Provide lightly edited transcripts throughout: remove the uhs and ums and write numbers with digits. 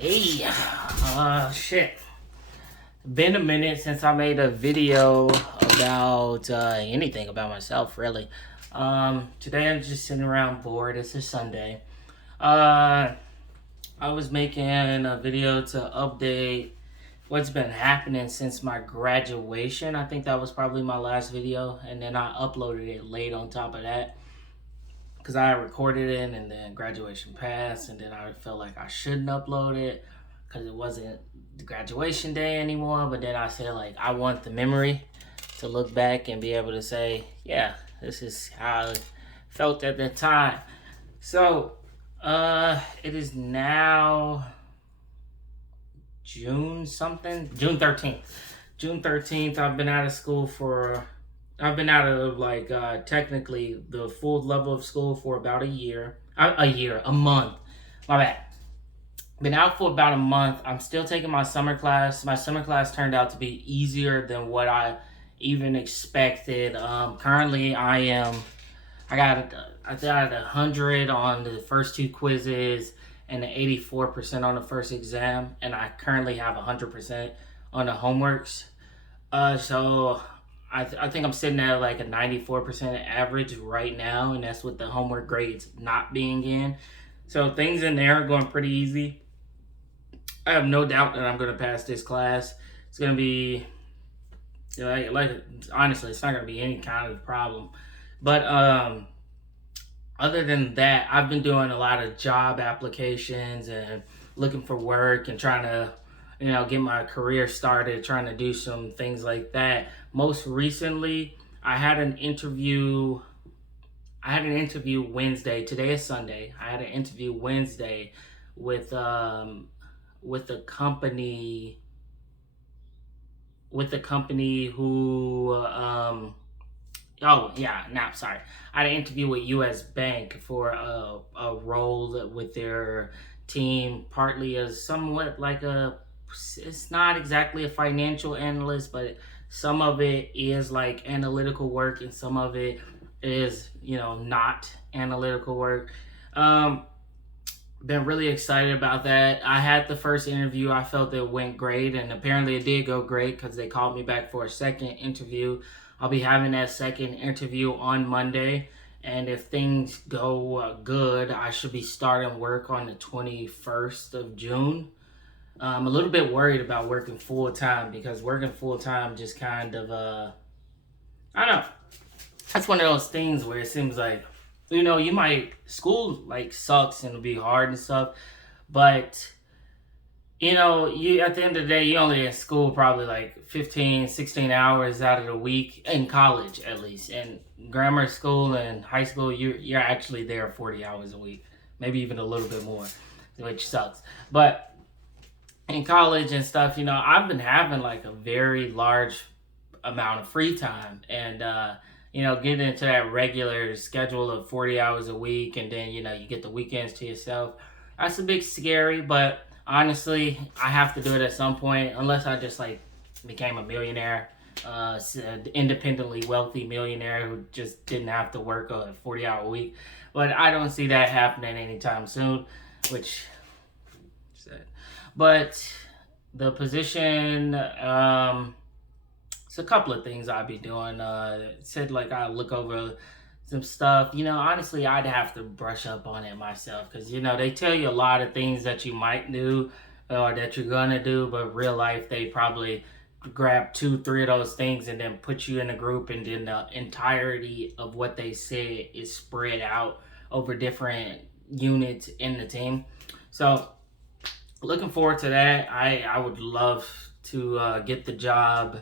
Hey, shit. Been a minute since I made a video about anything about myself, really. Today I'm just sitting around bored. It's a Sunday. Uh, I was making a video to update what's been happening since my graduation. I think that was probably my last video, and then I uploaded it late on top of that because I recorded it and then graduation passed, and then I felt like I shouldn't upload it because it wasn't the graduation day anymore. But then I said, like, I want the memory to look back and be able to say, yeah, this is how I felt at the time. So, it is now June something, June 13th. June 13th, I've been out of technically the full level of school for about a year. A month. My bad. Been out for about a month. I'm still taking my summer class. My summer class turned out to be easier than what I even expected. Currently, I got 100 on the first two quizzes and 84% on the first exam, and I currently have 100% on the homeworks. So I think I'm sitting at like a 94% average right now, and that's with the homework grades not being in. So things in there are going pretty easy. I have no doubt that I'm going to pass this class. It's going to be honestly, it's not going to be any kind of problem. But other than that, I've been doing a lot of job applications and looking for work and trying to, get my career started, trying to do some things like that. Most recently, I had an interview. I had an interview Wednesday. Today is Sunday. I had an interview Wednesday with with a company with the company who oh yeah, no, sorry. I had an interview with U.S. Bank for a role with their team, partly as somewhat like it's not exactly a financial analyst, but some of it is like analytical work, and some of it is not analytical work. Um, Been really excited about that. I had the first interview. I felt it went great, and apparently it did go great because they called me back for a second interview. I'll be having that second interview on Monday, and if things go good, I should be starting work on the 21st of June. I'm a little bit worried about working full time because working full time just kind of I don't know. That's one of those things where it seems like you might school like sucks and it'll be hard and stuff, but you at the end of the day you only in school probably like 15, 16 hours out of the week in college at least. And grammar school and high school you're actually there 40 hours a week, maybe even a little bit more, which sucks. But in college and stuff, I've been having like a very large amount of free time, and getting into that regular schedule of 40 hours a week, and then you get the weekends to yourself. That's a bit scary, but honestly I have to do it at some point, unless I just like became a millionaire, independently wealthy millionaire who just didn't have to work a 40-hour week. But I don't see that happening anytime soon, which sad. But the position, it's a couple of things I'd be doing. Said like I look over some stuff. Honestly, I'd have to brush up on it myself because they tell you a lot of things that you might do or that you're gonna do, but real life they probably grab two, three of those things and then put you in a group, and then the entirety of what they say is spread out over different units in the team. So looking forward to that. I would love to get the job.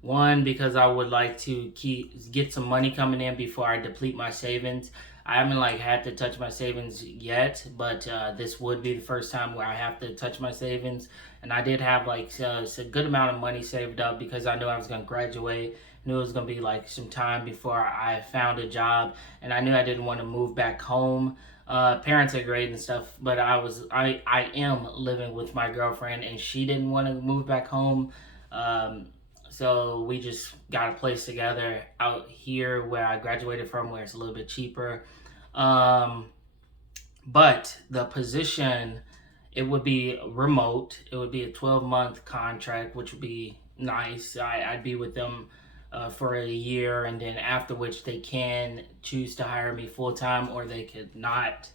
One, because I would like to get some money coming in before I deplete my savings. I haven't like had to touch my savings yet, but this would be the first time where I have to touch my savings. And I did have like a good amount of money saved up because I knew I was going to graduate. Knew it was going to be like some time before I found a job, and I knew I didn't want to move back home. Parents are great and stuff, but I am living with my girlfriend, and she didn't want to move back home. So we just got a place together out here where I graduated from, where it's a little bit cheaper. But the position It would be remote. It would be a 12-month contract, which would be nice. I'd be with them for a year, and then after which they can choose to hire me full time, or they could not.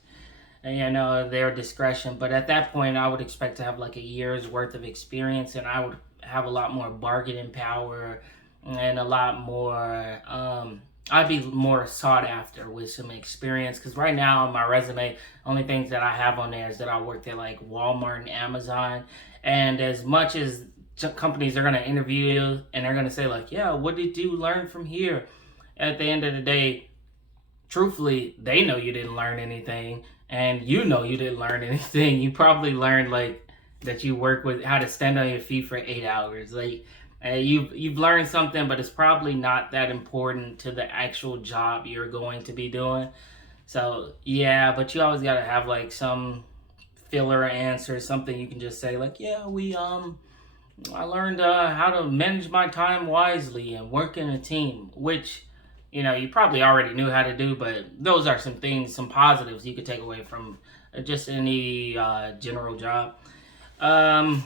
And, their discretion. But at that point, I would expect to have like a year's worth of experience, and I would have a lot more bargaining power and a lot more. I'd be more sought after with some experience, because right now on my resume, only things that I have on there is that I worked at like Walmart and Amazon. And as much as companies are going to interview you and they're going to say like, yeah, what did you learn from here? At the end of the day, truthfully, they know you didn't learn anything, and you know you didn't learn anything. You probably learned like that you work with how to stand on your feet for 8 hours. Like you've learned something, but it's probably not that important to the actual job you're going to be doing. So yeah, but you always gotta have like some filler answer, something you can just say like, yeah, I learned how to manage my time wisely and work in a team, which you probably already knew how to do, but those are some things, some positives you could take away from just any general job. Um,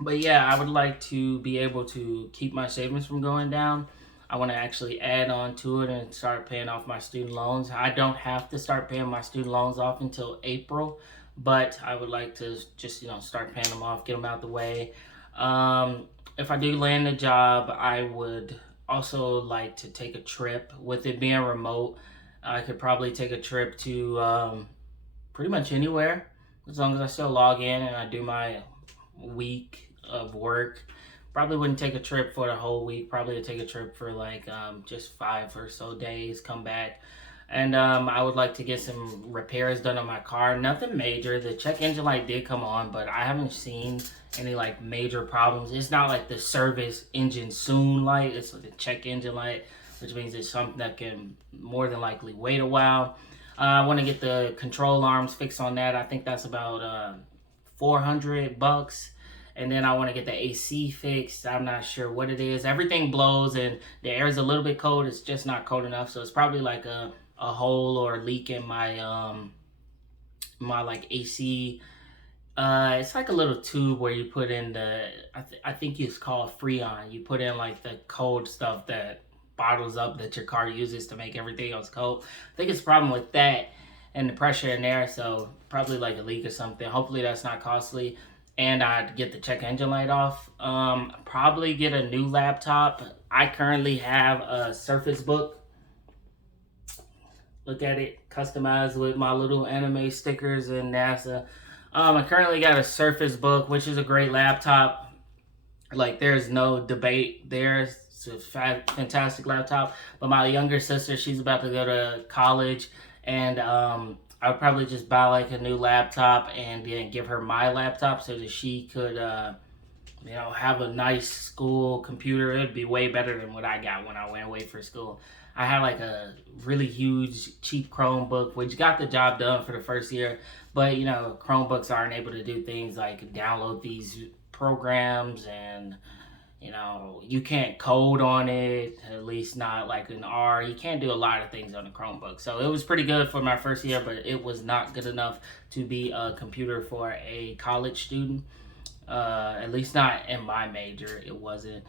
but yeah, I would like to be able to keep my savings from going down. I want to actually add on to it and start paying off my student loans. I don't have to start paying my student loans off until April, but I would like to just, start paying them off, get them out the way. If I do land a job, I would also like to take a trip. With it being remote, I could probably take a trip to pretty much anywhere, as long as I still log in and I do my week of work. Probably wouldn't take a trip for the whole week. Probably would take a trip for like just 5 or so days, come back. And I would like to get some repairs done on my car. Nothing major. The check engine light did come on, but I haven't seen any like major problems. It's not like the service engine soon light. It's like the check engine light, which means it's something that can more than likely wait a while. I want to get the control arms fixed on that. I think that's about $400. And then I want to get the AC fixed. I'm not sure what it is. Everything blows and the air is a little bit cold. It's just not cold enough. So it's probably like a hole or a leak in my my like AC. It's like a little tube where you put in the I think it's called Freon. You put in like the cold stuff that bottles up that your car uses to make everything else cold. I think it's a problem with that and the pressure in there. So probably like a leak or something. Hopefully that's not costly. And I'd get the check engine light off. Probably get a new laptop. I currently have a Surface Book. Look at it, customized with my little anime stickers and NASA. I currently got a Surface Book, which is a great laptop. Like, there's no debate there. It's a fantastic laptop. But my younger sister, she's about to go to college, and I would probably just buy like a new laptop and then give her my laptop so that she could, have a nice school computer. It'd be way better than what I got when I went away for school. I had like a really huge, cheap Chromebook, which got the job done for the first year. But, Chromebooks aren't able to do things like download these programs and, you can't code on it, at least not like an R. You can't do a lot of things on a Chromebook. So it was pretty good for my first year, but it was not good enough to be a computer for a college student. At least not in my major, it wasn't.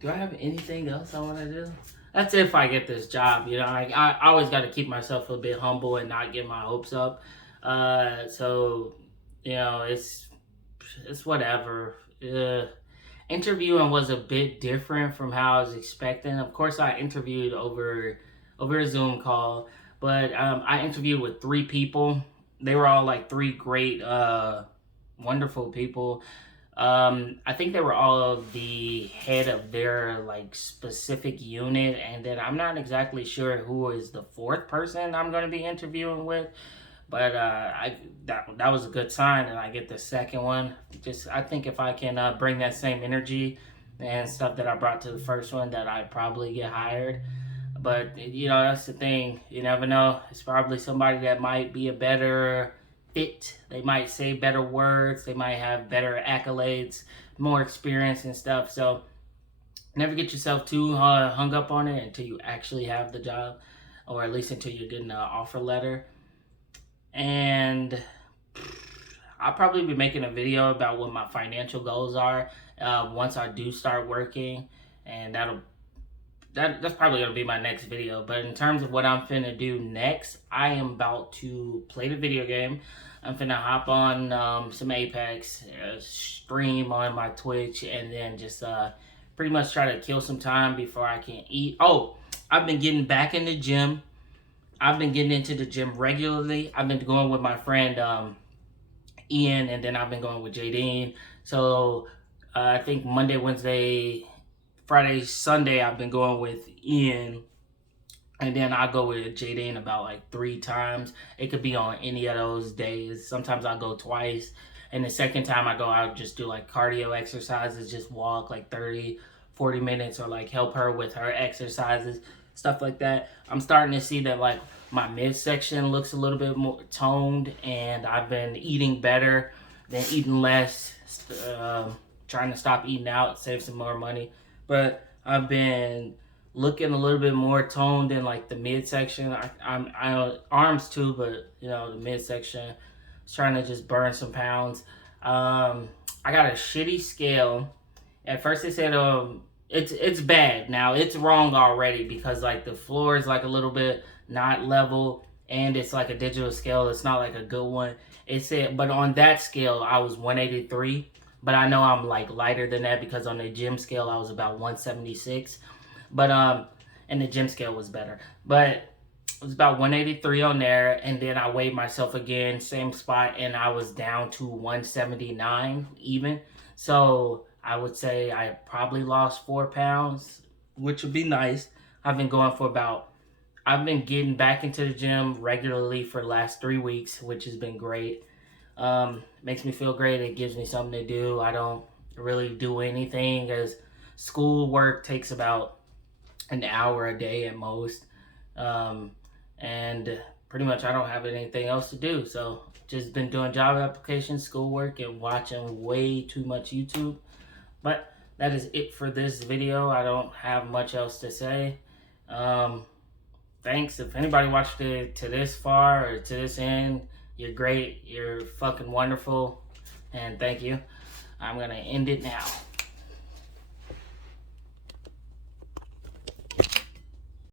Do I have anything else I want to do? That's if I get this job. I always got to keep myself a bit humble and not get my hopes up. So, it's whatever. Interviewing was a bit different from how I was expecting. Of course, I interviewed over a Zoom call, but I interviewed with 3 people. They were all like 3 great, wonderful people. I think they were all the head of their like specific unit, and then I'm not exactly sure who is the 4th person I'm going to be interviewing with. But that was a good sign, and I get the second one. I think if I can bring that same energy and stuff that I brought to the first one, that I'd probably get hired. But that's the thing. You never know. It's probably somebody that might be a better fit. They might say better words. They might have better accolades, more experience and stuff. So never get yourself too hung up on it until you actually have the job, or at least until you're getting an offer letter. and I'll probably be making a video about what my financial goals are once I do start working, and that's probably gonna be my next video. But in terms of what I'm finna do next, I am about to play the video game. I'm finna hop on some Apex, stream on my Twitch, and then just pretty much try to kill some time before I can eat. Oh, I've been getting back in the gym. I've been getting into the gym regularly. I've been going with my friend Ian, and then I've been going with Jadine. So I think Monday, Wednesday, Friday, Sunday, I've been going with Ian, and then I go with Jadine about like 3 times. It could be on any of those days. Sometimes I go twice, and the second time I go, I'll just do like cardio exercises, just walk like 30, 40 minutes, or like help her with her exercises, stuff like that. I'm starting to see that like my midsection looks a little bit more toned, and I've been eating better than eating less. Trying to stop eating out, save some more money. But I've been looking a little bit more toned in like the midsection. I arms too, but you know, the midsection. Trying to just burn some pounds. I got a shitty scale. At first they said it's bad. Now it's wrong already because like the floor is like a little bit not level, and it's like a digital scale. It's not like a good one. It said, but on that scale I was 183. But I know I'm like lighter than that because on the gym scale I was about 176. But and the gym scale was better. But it was about 183 on there, and then I weighed myself again, same spot, and I was down to 179 even. So I would say I probably lost 4 pounds, which would be nice. I've been getting back into the gym regularly for the last 3 weeks, which has been great. Makes me feel great. It gives me something to do. I don't really do anything as school work takes about an hour a day at most. And pretty much I don't have anything else to do. So just been doing job applications, schoolwork, and watching way too much YouTube. But that is it for this video. I don't have much else to say. Thanks. If anybody watched it to this far or to this end, you're great. You're fucking wonderful. And thank you. I'm going to end it now.